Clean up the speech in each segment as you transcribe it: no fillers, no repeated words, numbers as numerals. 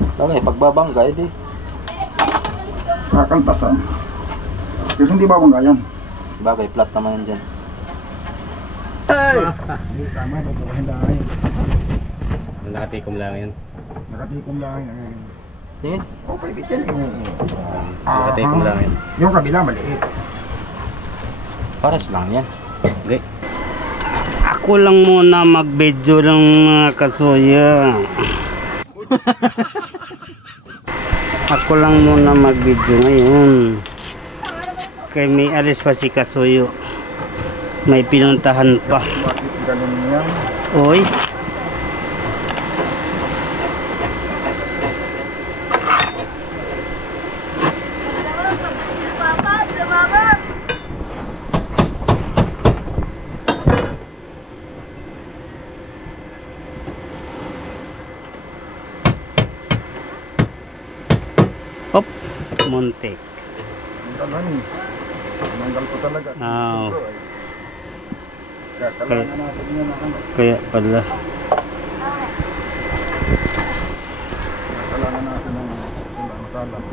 Bagay, pagbabangga, edi. Kakaltasan. Pero hindi babangga yan. Bagay, flat naman yan dyan. Ay! Hindi tama, pabukahin dahil. Nakatikom lang yan. Nakatikom lang yan. Tingin? Oh, pwede yan eh. Nakatikom lang yan. Yung kabila maliit. Pares lang yan. Hindi. Ako lang muna mag-video ng mga kasuya. Ako lang muna mag-video ngayon. Kaya may alis pa si Kasuyo. May pinuntahan pa. Bakit ganun yan? Oy. Hop, muntik. Tanggal eh. Tanggal ko talaga. Oo. Kaya kailangan natin yan ano. Kaya pala. Kailangan natin ng kalam.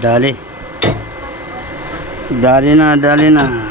Dali. Dali na, dali na.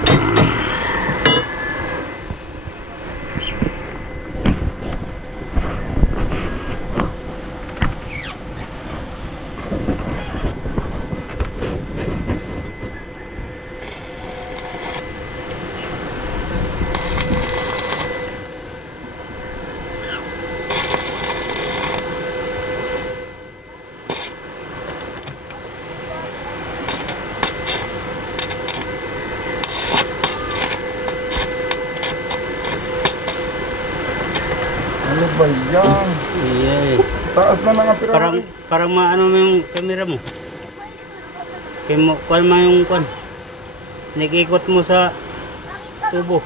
Ano ba yan? Yeah. Taas na ng apirahan. Parang maano mo yung camera mo. Kaya mo, kuhan mo yung kuhan. Nag-ikot mo sa tubo.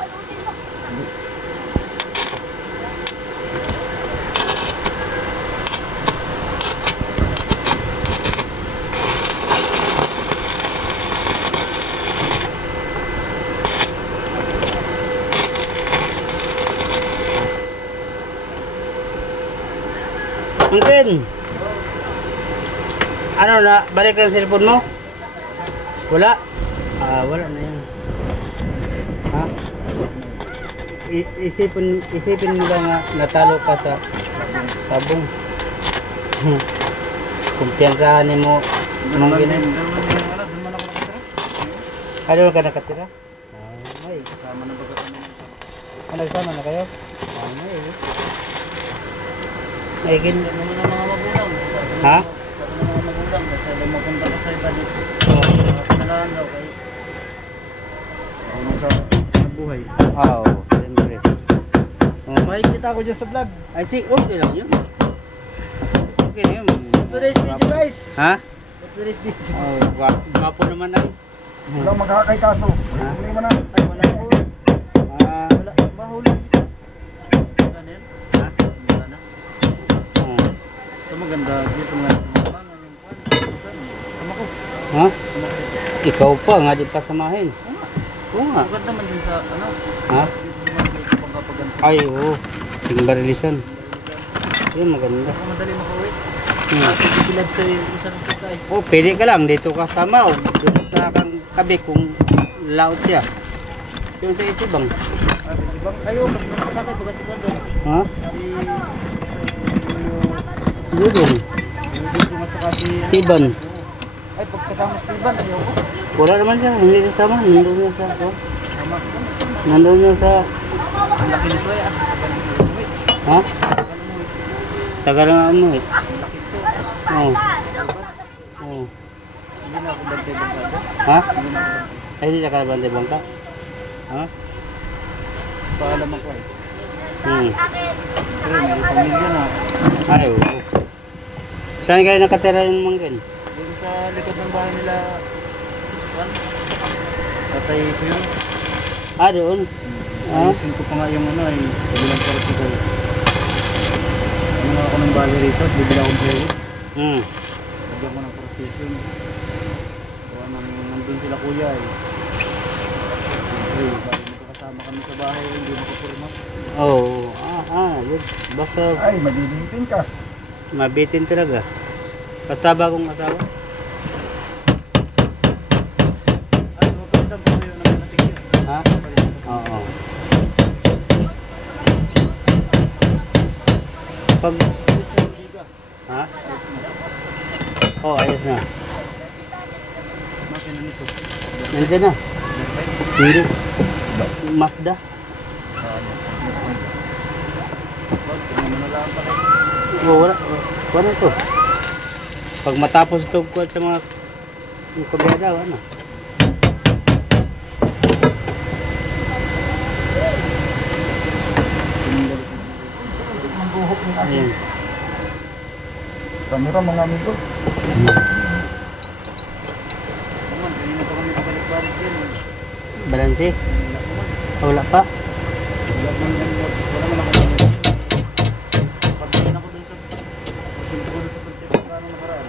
Mungkin. Ano na, balik ang cellphone mo? Wala? Wala na yan. Ha? Isipin mo lang na natalo ka sa sabong. Kumpiyansahan mo nung ganun. Ano ka nakatira? Ay. Kasama na ba kami? Nagsama na kayo? Ay. Ay, mga magulang. Ha? Sabi ng mga magulang, kasi magpunta ka sa iba dito. Pinalaan daw kayo. Ano sa buhay? Oo, siyempre. Makikita ko dyan sa vlog. I think okay lang yun. Okay na yun. Today's video guys. Ha? Today's video. Oh, gwapo naman ay. Walang magkakay kaso. Ha? Problema na. Ay, wala ko. Wala. Mahulog. Ganun? Ha? Wala na. Ito maganda. Dito nga. Sama ko. Ha? Ikaw pa nga di pa samahin. Oo nga. Maganda man din sa ano. Ha? Pagkapaganto. Ay oo. Tingbarilisan. Yun maganda. Ako madali makauwi. Pilab sa isang pagkain. Oh, pili ka lang. Dito ka sa Mau. Doon sa kang kabi kung laot siya. Yung sa isibang. Ayaw, magkakasakay baga si Bando. Ha? Si Dudong. dito nga saka si... Tiban. Ay, pagkasama si Iban, ayaw ko. Wala naman siya. Hindi siya sama. Nandun niya sa... Oh. Tama. Nandun niya sa... Ang laki nito eh. Ha? Tagal nga mo eh. Laki nito. Oo. Oo. Hindi na ako bantay-bantado. Ha? Hindi na ako bantay. Ay, hindi ka kalabante bangka? Ha? Paalam ako eh. Pero may pamilya na. Ay, oo. Saan kayo nakatira yung mangkin? Doon sa likod ng bahay nila. Juan. Tatay ko yun. Ah, doon. Ayusin ko pa nga yung ano ay kabilang parati ko. Ano nga ako ng bali rito, bibila akong player. Lagyan ko ng partition. Kaya nandun sila kuya eh. Siyempre, bago magkakasama kami sa bahay, hindi makapurma. Oo. Yun. Basta Ay, mabibitin ka. mabitin talaga. Basta bagong asawa. Ay, mapalitan po kayo ng natik yun. Ha? Oo. Pag... Ha? Oh, ayos na. Makina nito. Nandiyan na. Hindi. Mazda. Tingnan mo na lang pala. Oh, wala ito. Pag matapos ito kuat sa mga kabiyada, ano? Magbuhok ng aking Ayan. kamera mga amigo. Naman, kanina pa kami kabalik-balik din. Balansi? Wala pa? Wala man ako naman. Pagdating ako dun sa... Pasinto ko dun sa pagdating nakaraan.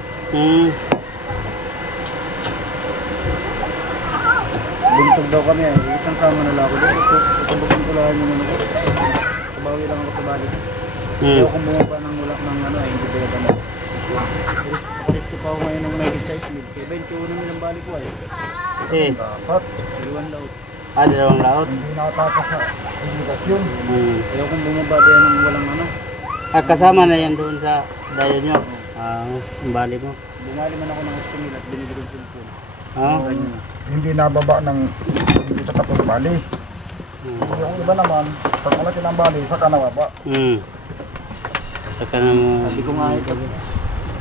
Buntog daw kami eh. Isang sama na lang ako doon. Itubukin ko lang yung ano ko. Sabawi lang ako sa balik. Ayaw kong bumaba ng wala ng ano eh. Hindi ba ba Paristo pa ako ngayon ng United Size League. Kaya 21 namin ang balik ko eh. Eh, Dapat. Iwan laot. dalawang laot. Hindi nakatakas sa obligasyon. Ayaw kong bumaba din ng walang ano. Kasama na yan doon sa dayo nyo. Ang bali mo. Bumali man ako ng 8,000 at binili doon cellphone. Ah, Hindi nababa ng hindi tatapos bali. Yung iba naman, pag malaki ng bali, saka nababa. Saka na mo. Sabi ko nga ito.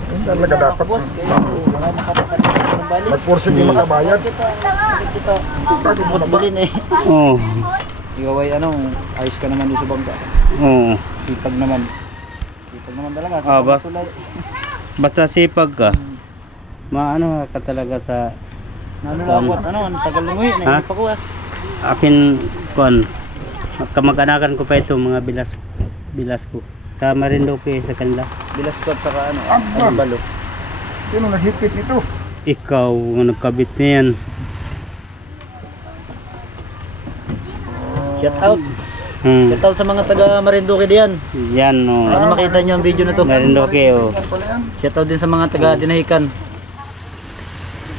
Yung talaga dapat. Boss, kaya wala makapagkakit ng bali. Nagpursi di makabayad. Kita. Bakit Bot bumaba? bilin eh. Oo. Ikaw ay ano, ayos ka naman dito sa bangka. Oo. Sipag naman. Sipag naman talaga. Ba? Sulay. Basta sipag ka. Maano ka talaga sa Nalulawat, ano, ang tagal mo yun. Ha? Hindi pa ko ah. akin kon. Kamag-anakan ko pa ito mga bilas ko. Sa Marinduque sa kanila. Bilas ko at saka ano, Aba. ano balo. Sino naghipit nito? Ikaw ang nagkabit niyan. Shout out. Shout out sa mga taga Marinduque diyan. Yan o. Ano makita nyo ang video na to? Marinduque o. Yan pala yan. Shout out din sa mga taga Dinahican.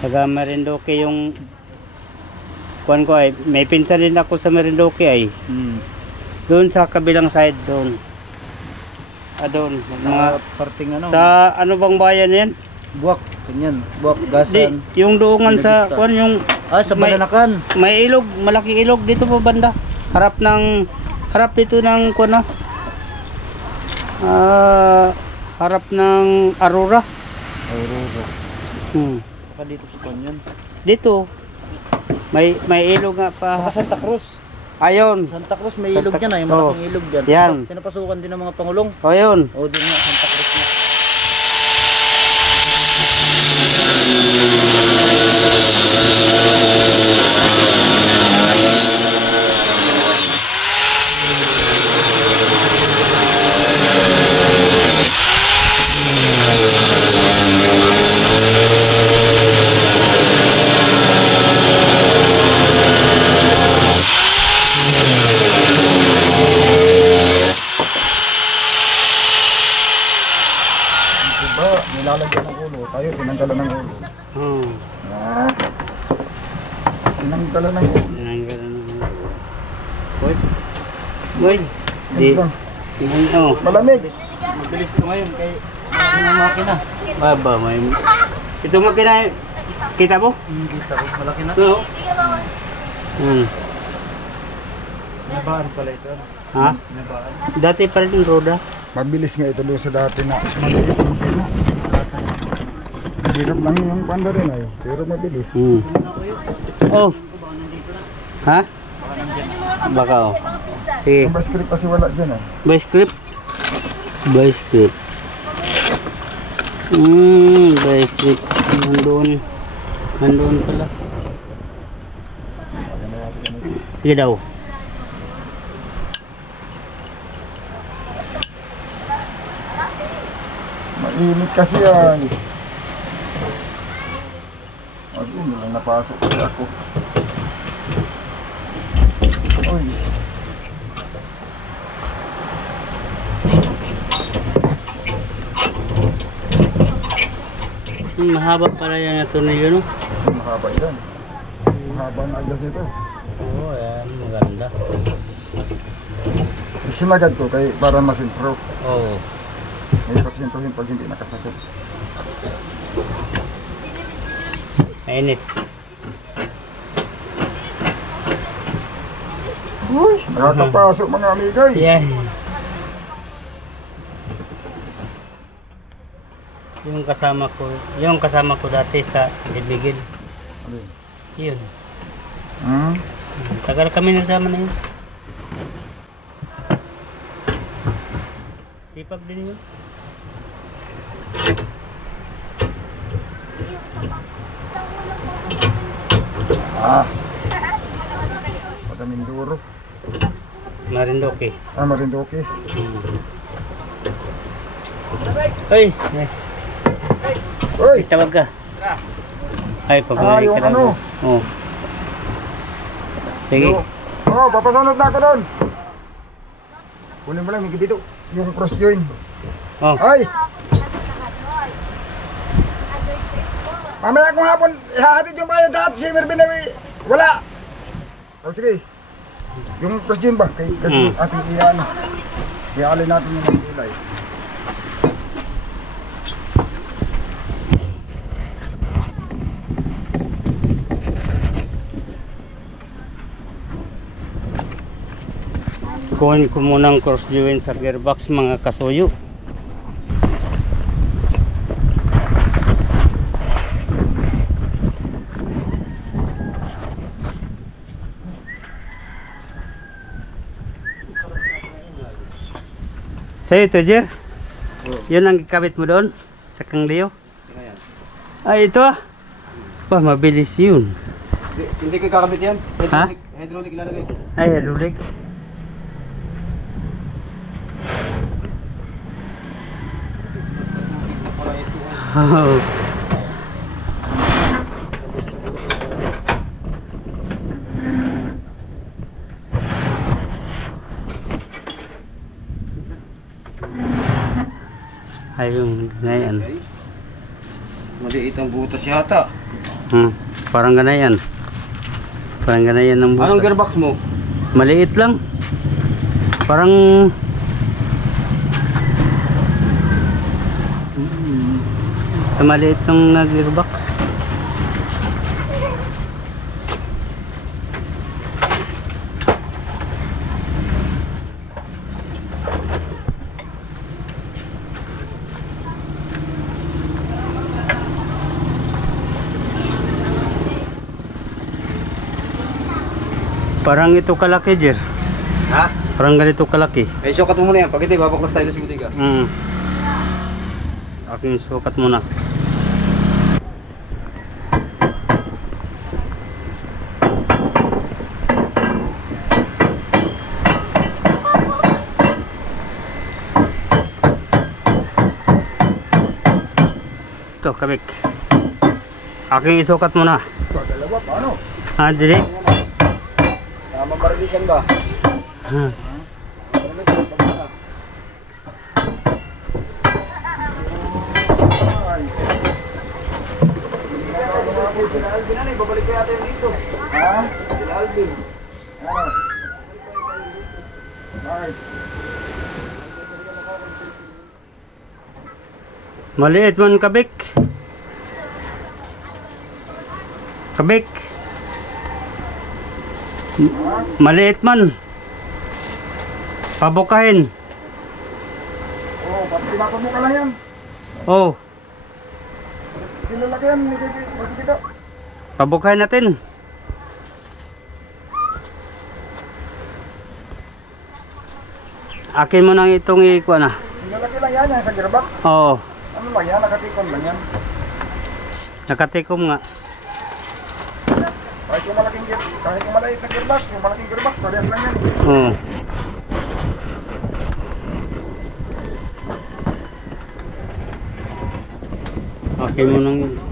Taga Marinduque yung kuan ko ay may pinsan din ako sa Marinduque ay doon sa kabilang side doon. Doon mga Parting ano, sa ano bang bayan yan? Buwak. Ganyan. Buwak, Di, Gasan. yung doongan sa Binagista. kuan yung Ah, sa may- Malanakan. may ilog, malaking ilog dito pa banda. Harap dito ng kuan na. Harap ng Aurora. Aurora. Baka dito sa Kanyon. Dito. May ilog nga pa. Baka Santa Cruz. Ayon. Santa Cruz may Santa- ilog dyan. Yung Oo. malaking ilog dyan. Yan. Pinapasukan din ng mga pangulong. Ayun. O din nga, Santa Cruz na. tinanggalan ng ulo. Hmm. Ah, tinanggalan ng ulo. Tinanggalan ng ulo. Boy. Boy. Di. Ito, Tingnan mo. malamig. Mabilis ito ngayon kay ang makina. Baba, may... Ito makina, kita mo? Kita ko, malaki na. Oo. Hmm. Nabaan pala ito. Ha? Nabaan. Dati pa rin yung roda. Mabilis nga ito doon sa dati na maliit yung makina. Hirap lang yung panda rin ay, pero mabilis. Hmm. Oh. Ha? Baka oh. Sige. Yung basket kasi wala dyan eh. By script. By script. By script. Nandun. Nandun pala. Sige daw. Mainit kasi ay. Hindi lang napasok kasi ako. Uy. Mahaba pala yan na tornilyo, no? Mahaba yan. Mahaba na agas ito. Oo, yan. Maganda. Isinagad ko kay para mas-improve. Oo. Mahirap simprohin pag hindi nakasakit. Mainit. Uy, nakakapasok mga amigay. Yeah. Yung kasama ko dati sa Libigin. Alin? Yun. Hmm? Tagal kami nagsama na yun. Sipag din yun. Ah. Pagkaminduro. Marindoke. Ah, Marindoke. Ay, yes. Uy! Tawag ka. Ay, pabalik yung ka lang. ano? Oh. Sige. Oh, papasunod na ako doon. Kunin mo lang, dito. Yung cross join. Oh. Ay! Mamaya kung hapon, ihahatid yung bayad lahat. Si Mervin na wala. O sige. Yung cross join ba? Kay ating iyan. Iaalin natin yung ilay. Kunin ko muna ang cross join sa gearbox mga kasuyo. Sa'yo ito, Jer? Yun ang ikabit mo doon? Sa Kang Leo? Ay, ito ah. Wah, mabilis yun. Hindi ko kakabit yan. Ha? Hydraulic ilalagay. Ay, hydraulic. Oh. Ayun, ganyan. Maliit ang butas yata. Parang ganayan. Parang ganayan ng butas. Anong gearbox mo? Maliit lang. Parang maliit ng gearbox. Parang ito kalaki, Jer. Ha? Parang ganito kalaki. Eh, sukat mo muna yan. Pag hindi, babaklas tayo sa butika. Aking sukat muna. Ito, kabik. Aking isukat muna. Dalawa, paano? Dili. Tama marilisan ba? Sila Alvin, ano, ibabalik ko yata yung dito. Ha? Sila Alvin. Ano? Bakit? Maliit man kabik. Kabik. Maliit man. Pabukahin. Oo, pinapabuka lang yan. Oh, Sinalaki yan, hindi magkikita. pabukahin natin. Akin mo nang itong ikuha na. Sinalaki lang yan, yan sa gearbox. Oo, Ano lang yan, nakatikon lang yan. nakatikom nga. Kahit yung malaking kahit yung maliit na gearbox, yung malaking gearbox, parehas lang yan. Oo.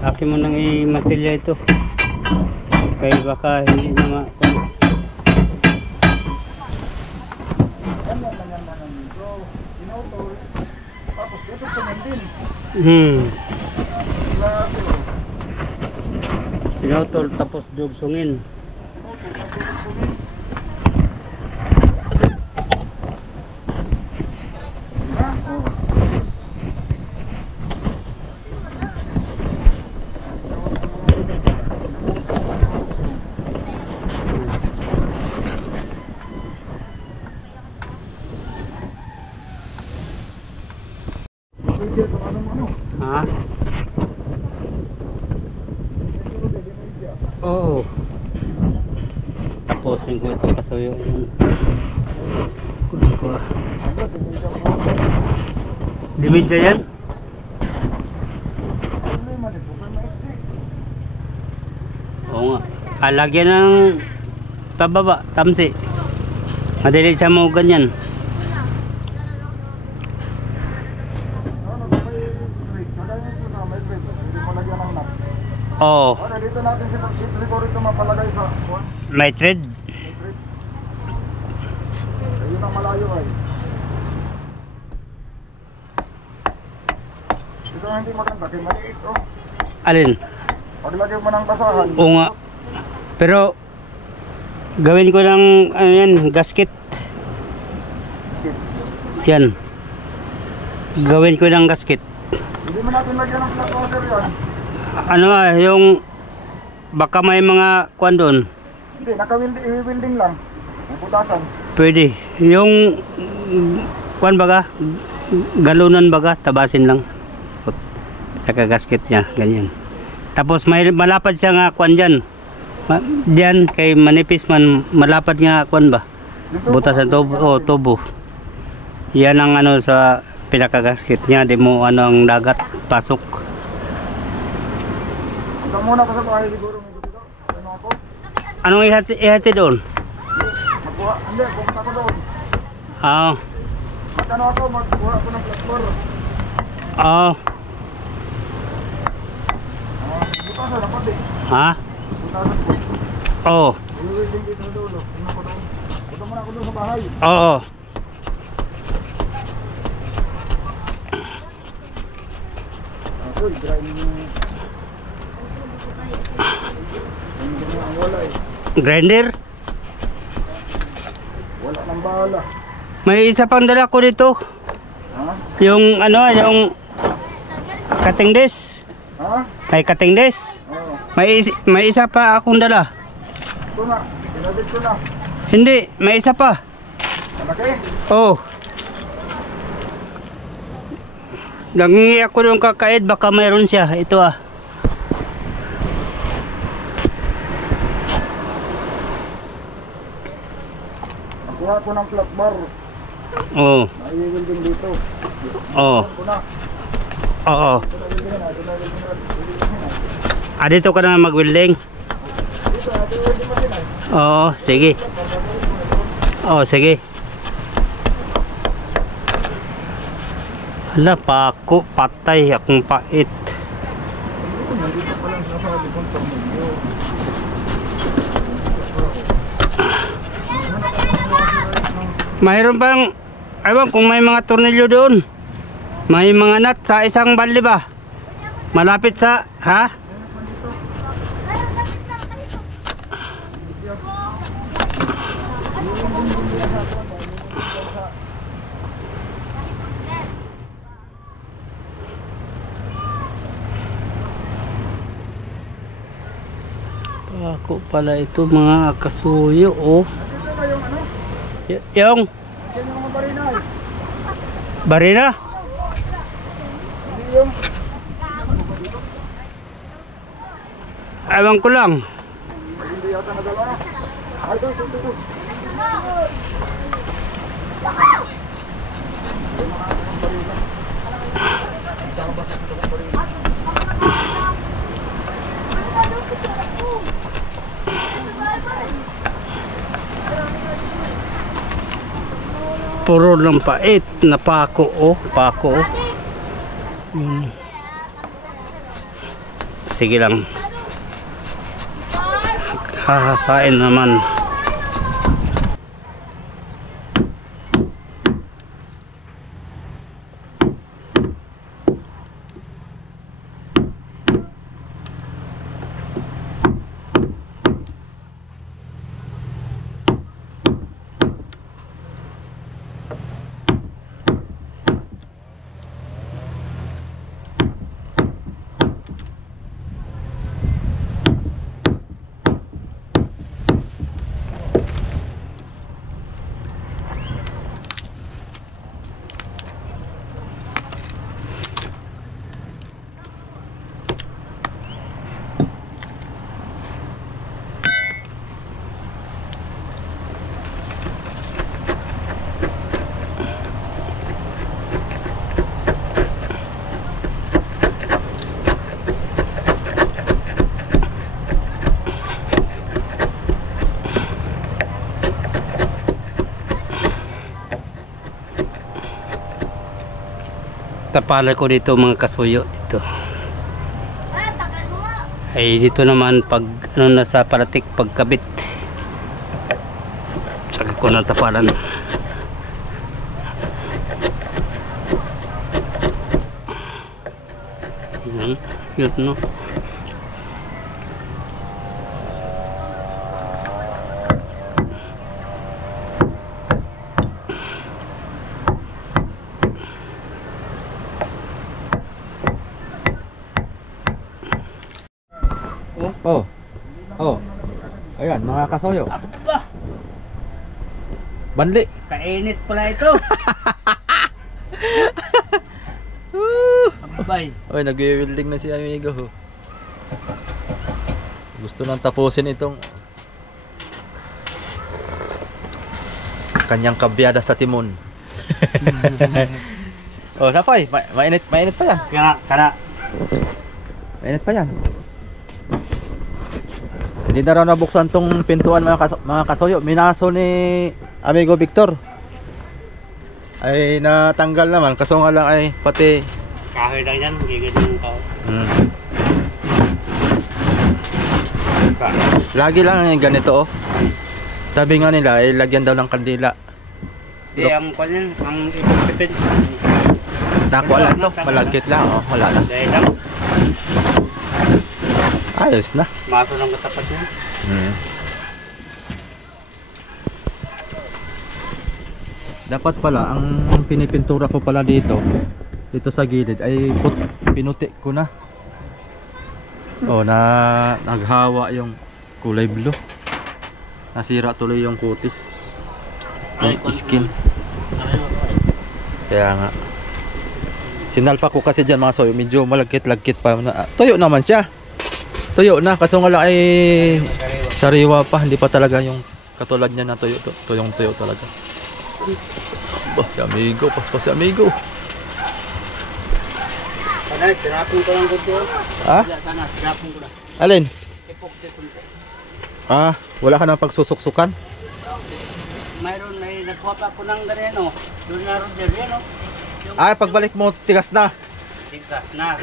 Akin mo nang i-masilya ito. Kaya baka hindi na Yan lang yan lang dito. Tinutol. Tapos dito sa din. Klase o. Pinotol tapos dugsungin. Ha? Oo. Tapusin ko ito kasuyo yun. Kunin ko. Dimidya yan? Oo nga. Lagyan ng pababa, tamsi. Madali sa mo ganyan. Oo. Okay, dito natin dito siguro ito mapalagay sa May thread. ayun ang malayo ay. Ito ang hindi maganda, kaya maliit oh. Alin? Paglagay mo ng basahan. Oo nga. Pero gawin ko ng ano yan, gasket. Yan. Gawin ko ng gasket. Hindi mo natin lagyan ng flat washer yan. Ano yung baka may mga kwan doon. Hindi, naka-welding lang. Ang putasan. Pwede. Yung kwan baga, galunan baga, tabasin lang. Saka gasket niya, ganyan. Tapos may malapad siya nga kwan dyan. Diyan kay manipis man, malapad nga kwan ba? Butas ng tubo, oh, tubo. Yan ang ano sa pinakagasket niya, di mo ano ang dagat, pasok. Punta muna ko sa bahay siguro. Ano ako? Anong ihati doon? Magkuha. Hindi, pumunta ko doon. Ah, Magkano ako, magkuha ako ng flatboard. ah, Butasan ako di. ha? Butasan ko. Oo, I-welding dito sa dulo. Tingnan ko doon. Punta muna ako doon sa bahay. oo. Ako, i-grind mo. Hindi mo ang wala eh. Grinder? Wala nang bahala. May isa pang dala ko dito. Ha? Yung ano, yung cutting desk. Ha? May cutting desk. Oo. May isa pa akong dala. Ito na. Pinabit ko na. Hindi, may isa pa. Malaki? Oh. Nangingi ako yung kakaid, baka mayroon siya. Ito ah. Nakuha ko ng flat bar. Oo. I-welding dito. Oo. Ito na. Oo. Ito na welding na. Ito na welding na. Ah, dito ka na mag-welding. Dito, ito welding mo din ay. Oo, sige. Oo, sige. Hala, pako, patay, akong pait. Nandito pa lang sa likod tornilyo. Mayroon bang, ewan kung may mga tornilyo doon. May mga nut sa isang balde ba? Malapit sa, ha? Pako pala ito mga kasuyo oh. Dito ba yung ano? Yung Yan yung mga barina eh. barina? Hindi yung... Ewan ko lang. Hindi yata nadala na. Ay, ito. Puro lang pait na pako oh. Pako oh. Sige lang. Hahasain naman. Tapala ko dito mga kasuyo dito. Ay dito naman pag ano nasa paratik pagkabit. Sakit ko ng tapalan. Yun no. Oh. Ayan, mga kasoyo. Banli. Kainit pala ito. Abay. Oy, nag-wielding na si amigo. Gusto nang tapusin itong kanyang kabyada sa timon. Oh, sapay, mainit pa yan. Kana. Mainit pa yan. Hindi na raw nabuksan tong pintuan mga kasoyo. Minaso ni amigo Victor ay natanggal naman. Kaso nga lang ay pati kahoy lang yan. Gigit yung kahoy. Lagi lang yung ganito oh. Sabi nga nila ay lagyan daw ng kandila. Di ang kanyan, ang ibang pipin. Nakuha lang to, malagkit lang oh. Wala lang. Dahil lang. Ayos na. Maso lang katapat niya. Dapat pala ang pinipintura ko pala dito sa gilid ay pinuti ko na. Oh, naghawa yung kulay blue. Nasira tuloy yung kutis. Yung skin. Kaya nga. Sinalpa ko kasi dyan mga soyo, medyo malagkit-lagkit pa. Tuyo naman siya. Tuyo na, kaso nga lang ay sariwa pa, hindi pa talaga yung katulad niya na tuyo talaga. Bah, si amigo, paspas si amigo. Sana, sinapin ko lang dito. Ha? Sana, sinapin ko lang. Alin? Ipok-tipon ko. Ah, wala ka nang pagsusuksukan? Mayroon, may nagkuha pa ako ng ganyan, doon na ron dyan, yan, Ay, pagbalik mo, tigas na. Tigas na.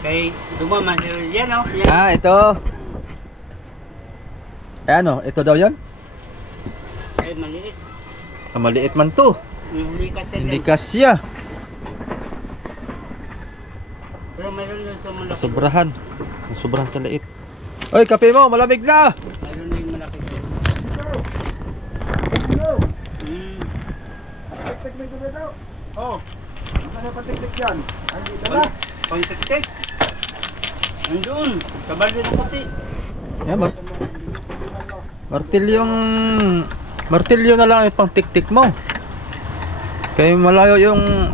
Kay dumaman yan yan. Ah, ito. Eh ano, ito daw yan? Ay maliit. Ah, maliit man to. Hindi kasya. Pero mayroon doon sa malaki. Sobrahan sa liit. Oy, kape mo, malamig na. Mayroon din malaki. may tubig daw. Oh, Ano yung patiktik yan? Ay, dito na. pang-tik-tik. Nandun, kabal din ang puti. Yan, martilyo na lang yung pang tik-tik mo. Kaya malayo yung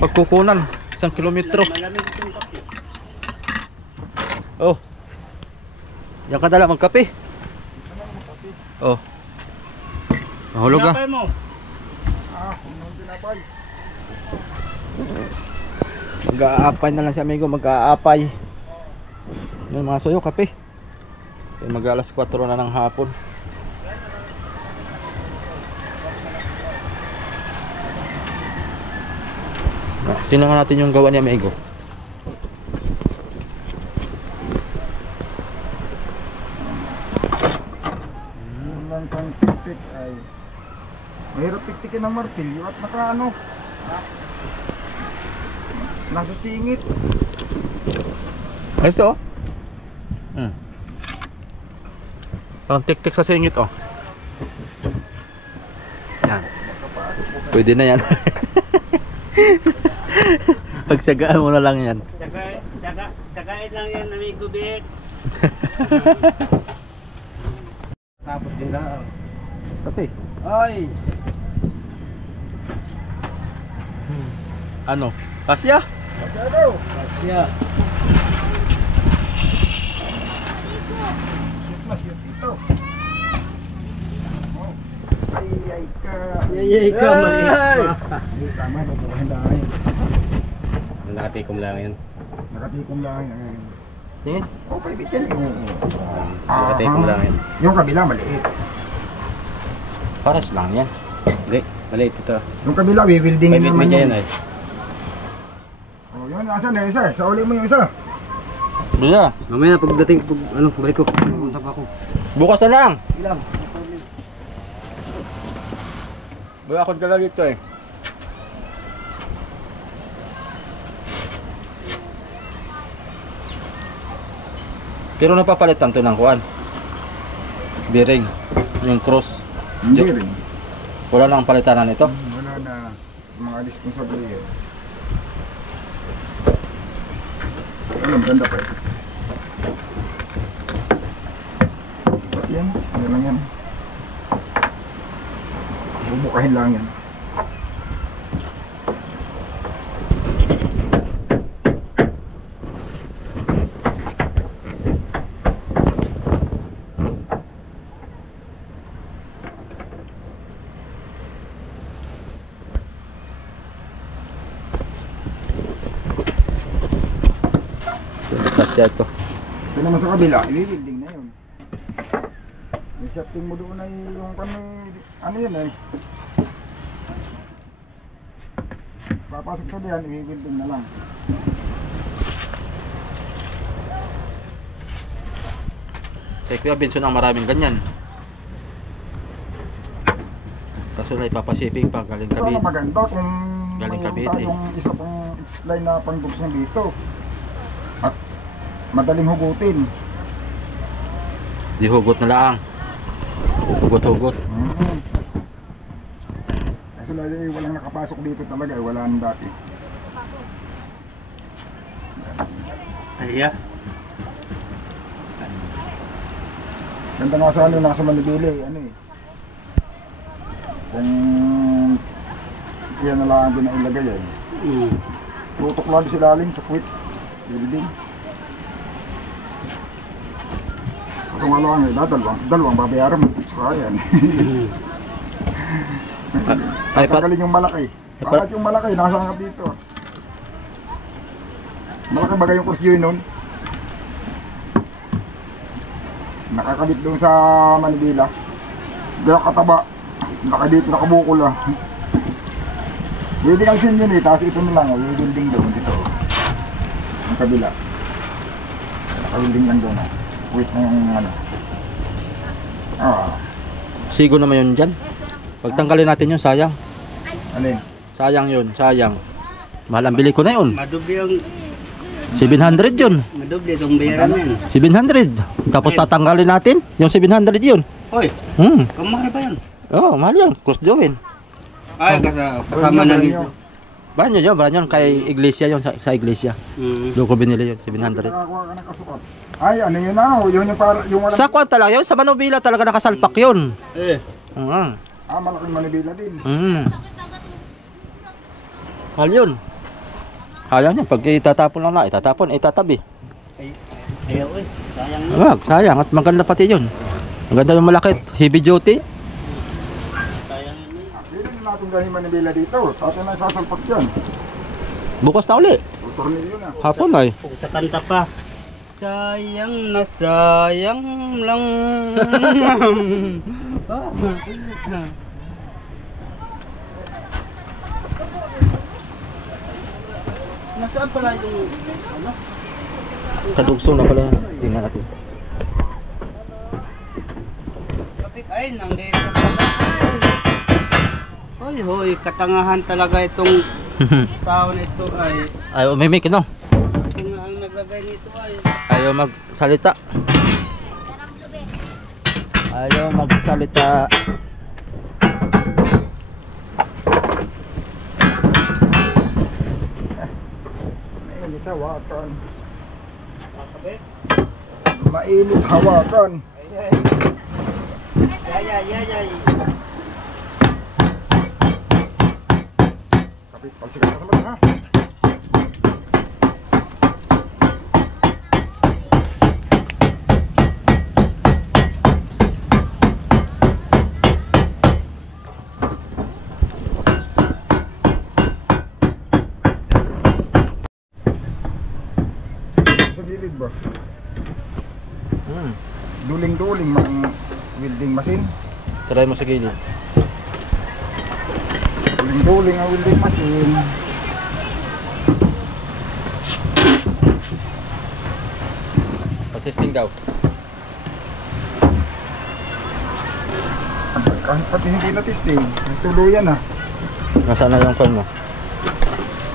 pagkukunan. 1 kilometro. Malamig itong kape. Oh. Yan ka dala magkape. Oh. Mahulog ka. Tinapay mo. Ang tinapay. Mag-aapay na lang si amigo, mag-aapay. Yun mga suyo, kape. Kaya mag-alas 4 na ng hapon. Tingnan nga natin yung gawa ni amigo. Yung lang pang tiktik ay mahirap tiktikin ng martilyo at naka ano. Nasa singit. Ayos oh. Ang tik-tik sa singit oh. Yan. Pwede na yan. Pagsagaan mo na lang yan. Tsagain lang yan, amigo Bek. Tapos din lang. Kape. Ay! Ano? Kasya? Kasi daw. Kasya. Sitlas yung dito. Oh. Ay ka. Yay ka, mali. Hindi tama, babukahin lang ay. Nakatikom lang yan. Nakatikom lang ay. Tingin. Oh, paibit yan yung... Nakatikom lang yan. Yung kabila maliit. Paras lang yan. Hindi, maliit ito. Yung kabila, wewildingin Pagkit mo naman dyan yan. ay. Oh, yun, asan na isa? Sa uli mo yung isa. Bila. Mamaya pagdating, balik ko. Pupunta pa ako. Bukas na lang. Ilang. Wala akong dala dito eh. Pero napapalitan to ng kuan. Bearing. Yung cross. Hindi rin. Wala nang palitanan nito. Wala na mga responsable yun. Ano, ganda pa ito. Spot yan. Ano lang yan. Bubukahin lang yan. Kasya ito. Ito naman sa kabila, i-building na yun. Yung shafting mo doon ay yung ano yun eh. Papasok sa diyan, i-building na lang. Kay Kuya Benson ang maraming ganyan. Kaso na ipapasiping pa galing So, Cavite. maganda kung Galing mayroon Cavite. tayong isa pang explain na pangdugsong dito. At madaling hugutin. Di hugot na lang. Hugot-hugot. Kasi walang nakapasok dito talaga, wala nang dati. Ay, Ganda nga sa ano, nasa Manibili, ano eh. Kung yan na lang din ang ilagay eh. Tutok lang sa ilalim sa puwit, building. Kung ano lang eh, dalawang babayaran mo, saka yan. Ay, Tagalin yung malaki. Bakit yung malaki, nasa nga dito. Malaki bagay yung cross joint nun. Nakakabit doon sa Manibila. Kaya kataba. Dito, nakabukol ah. Building ang sin yun eh, tapos ito na lang, yung building doon dito. Ang kabila. Naka-building lang doon ah. Wait na yung ano. Sigo naman yun dyan. Pagtanggalin natin yun, sayang. Alin? Sayang yun, sayang. Mahal ang bili ko na yun. Madubli yung 700 yun. madubli itong bayaran yan. 700. Tapos tatanggalin natin yung 700 yun. Oy, kamahal pa yan. Oh, mahal yan. Cross joint. Ay, kasama na dito. Banyo yun, banyo kay iglesia yun, sa iglesia. Doon ko binili yun, 700. Nakakuha ka ng kasukat. Ay, ano yun ano? Yun yung para, yung walang... Sa kwan talaga yun, sa Manubila talaga nakasalpak yun. malaking manibila din. Hal yun. Hayang yan, pag itatapon lang na, itatabi. Ayaw eh, sayang na. Sayang, at maganda pati yun. Maganda yung malaki, heavy duty. Sayang yun eh. Hindi na natin gawin manibila dito. Atin na isasalpak yan. Bukas na uli. Tornilyo na. Hapon ay. Sa kanta pa. Sayang na sayang lang. Nasaan pala yung ano? Kadugso na pala. Tingnan natin. Kapit ay nandito pala. Hoy hoy, katangahan talaga itong tao na ito ay. Ay, umimik no? Kung ang naglagay nito ay. Ayaw magsalita. Ayaw magsalita. Mainit hawakan. Mainit hawakan. Yay. Kapit, palsikan sa sabat ha. Sa gilid ba? Duling-duling mang welding machine. Try mo sa gilid. Duling-duling ang welding machine. Pa-testing daw. Kahit pati hindi na testing, tuluyan na. Nasaan na yung kwan mo?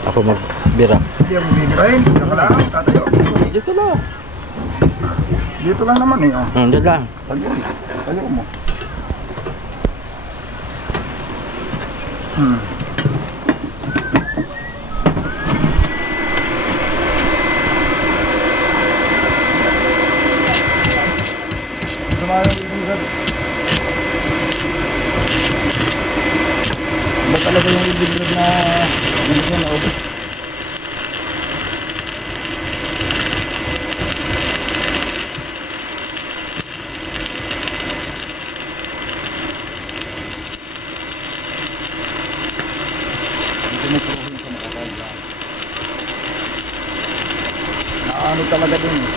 Ako magbira. Hindi ako bibirahin, saka lang, tatayo. Dito lang. Dito lang naman eh, oh. Dito lang. Tayo mo. Sumayang yung isa. Ba talaga yung ibiglag na ganito na obis? Ano talaga din eh.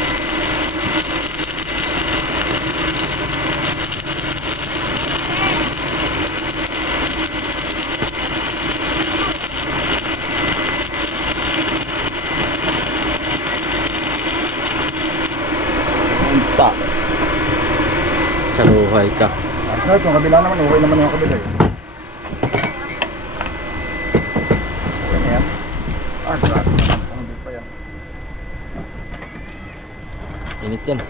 Unta. Saruhay ka. No, itong kabila naman, okay naman yung kabila eh. Ganyan. Grabe naman, hindi pa yan. Init yan.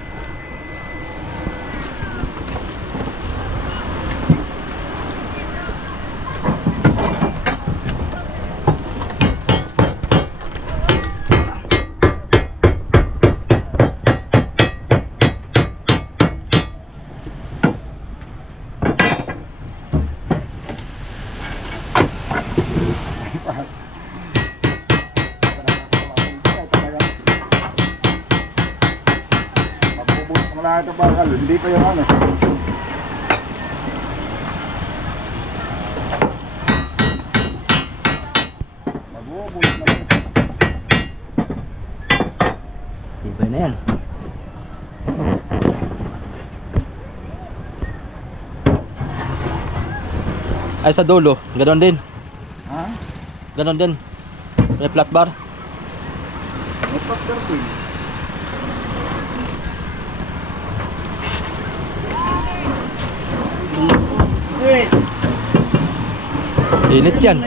Mabubulok ang lahat ng bakal, hindi pa yung ano. Mabubulok na ito. Iba na yan. Ay sa dulo, ganoon din. Ha? Ganoon din. May flat bar. May factor din. Init yan.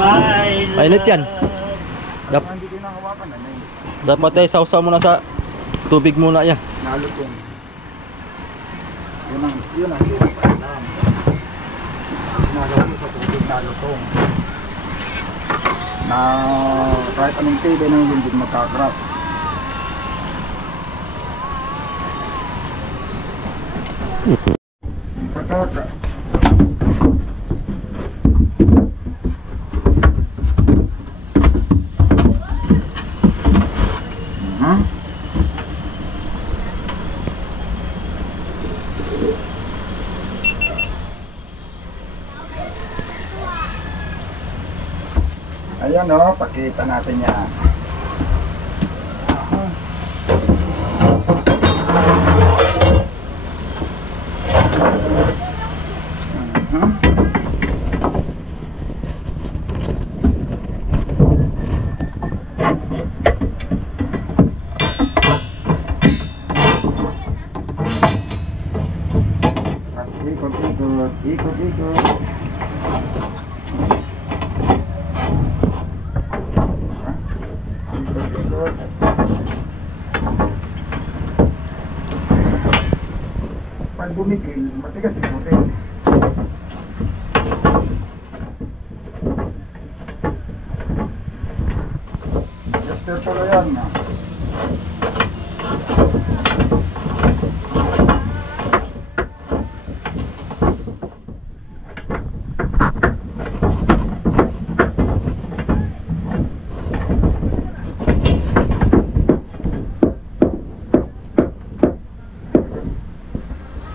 Ay, init yan. Hindi ko nahawakan na. Dapat ay sausaw mo na sa tubig muna yan. Nalutong. Yun ang sira. Nalagay sa tubig na lutong. Na kahit anong tibay ng hindi magkakrap. Pataka. Ayan o, pakita natin yan. Ikot-ikot, ikot-ikot. Pag bumigil, matigas ikutin. Adjuster tuloy yan.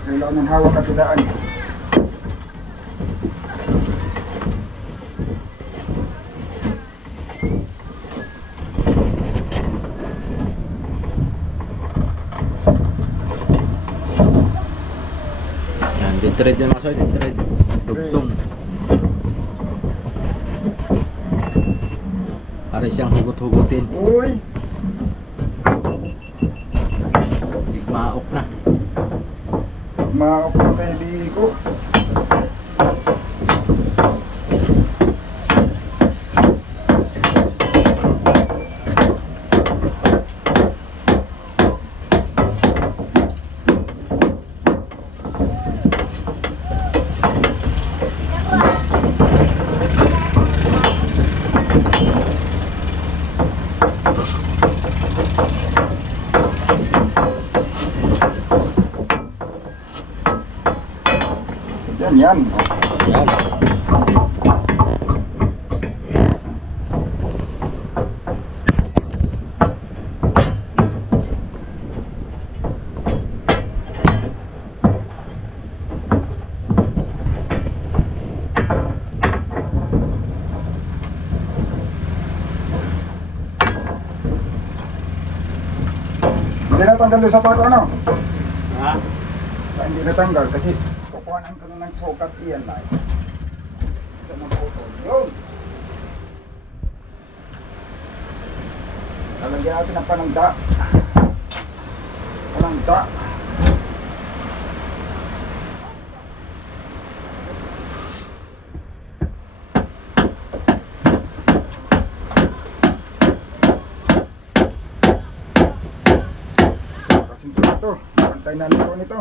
Kailangan ng hawak at ilaan. Yan, ditread yan mga soy, ditread. Dugsong. Para siyang hugot-hugutin. Uy! Maok na. Maok na kaibigan ko. Yan. Yan. Hindi natanggal yung sapato ano? Ha? Hindi natanggal kasi kukuhanan ko na ng sukat iyan na. Isa ng putol. Yun! Lalagyan natin ng panangda. Panangda. Kasinto na ito. Pantay na nito.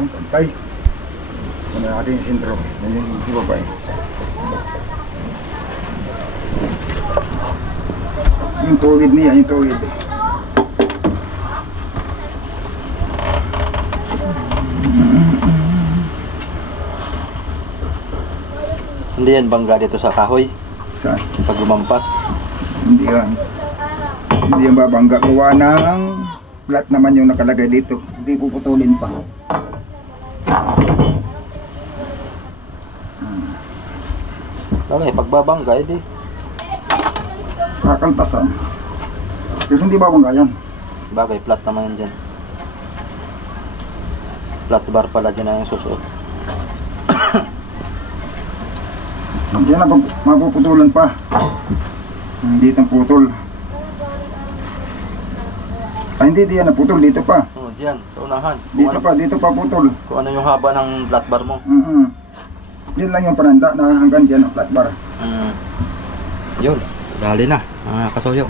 Pantay. Ano natin yung sintro. Yan yung ibabay. Yung tuwid niya, yung tuwid. Hindi yan bangga dito sa kahoy. Saan? Pag lumampas. Hindi yan. Hindi yan babangga. Gawa ng flat naman yung nakalagay dito. Hindi puputulin pa. Okay, pagbabangga, edi. Kakaltasan. Pero hindi babangga yan. Bagay, flat naman yan dyan. Flat bar pala dyan na yung susuot. Hindi na mapuputulan pa. Hindi itang putol. Ay, hindi yan naputol. Dito pa. Oh, dyan, sa unahan. Dito pa putol. Kung ano yung haba ng flat bar mo. Yan lang yung pananda na hanggang dyan ang flat bar. Yun, dali na. Kasoyo.